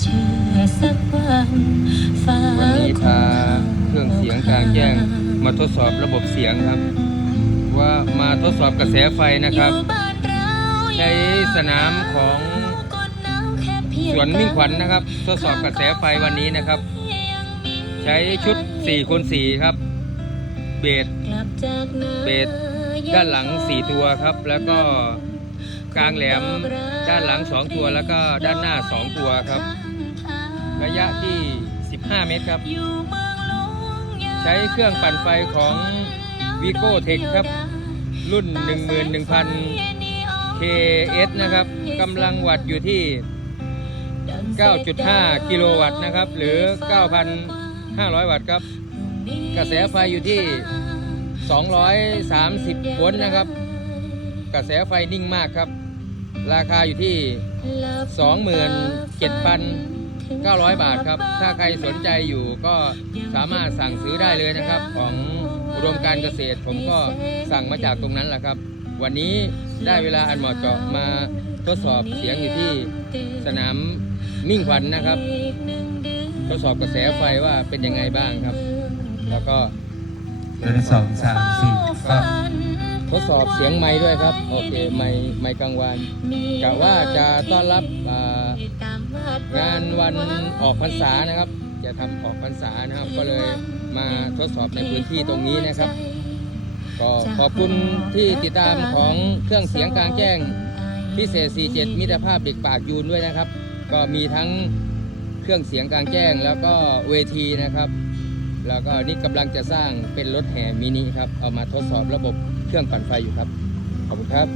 เชื่อสักวันฟ้าวันนี้พาเครื่องเสียงกลางแจ้งมาทดสอบระบบเสียงครับ ว่ามาทดสอบกระแสไฟนะครับ ใช้สนามของสวนมิ่งขวัญนะครับ ทดสอบกระแสไฟวันนี้นะครับ ใช้ชุด4คูณ4ครับ เบสเบสด้านหลัง 4 ตัวครับ แล้วก็ กลางแหลมด้านหลัง 2 ตัวแล้วก็ด้านหน้า 2 ตัวครับ ระยะที่ 15 เมตรครับ ใช้เครื่องปั่นไฟของ Vigo Tech ครับ รุ่น 11,000 KS นะครับกำลังวัตต์อยู่ที่ 9.5 กิโลวัตต์นะครับ หรือ 9,500 วัตต์ครับ กระแสไฟอยู่ที่ 230 โวลต์นะครับ กระแสไฟนิ่งมากครับ ราคาอยู่ที่ 27,900 บาทครับ ถ้าใครสนใจอยู่ก็สามารถสั่งซื้อได้เลยนะครับ ของอุดมการเกษตร ผมก็สั่งมาจากตรงนั้นแหละครับ วันนี้ได้เวลาอันเหมาะเจาะมาทดสอบเสียงอยู่ที่สนามมิ่งขวัญนะครับ ทดสอบกระแสไฟว่าเป็นยังไงบ้างครับ แล้วก็หนึ่งสองสามสี่ก็ ทดสอบเสียงไม้ด้วยครับ โอเคไม้ไม้กลางวันกะว่าจะต้อนรับงานวันออกพรรษานะครับ จะทำออกพรรษานะครับ ก็เลยมาทดสอบในพื้นที่ตรงนี้นะครับ ก็ขอบคุณที่ติดตามของเครื่องเสียงกลางแจ้งพิเศษ 47 มิตรภาพเด็กปากยูนด้วยนะครับ ก็มีทั้งเครื่องเสียงกลางแจ้งแล้วก็เวทีนะครับ แล้วก็นี่กำลังจะสร้างเป็นรถแห่มินิครับ เอามาทดสอบระบบเครื่องปั่นไฟอยู่ครับ ขอบคุณครับ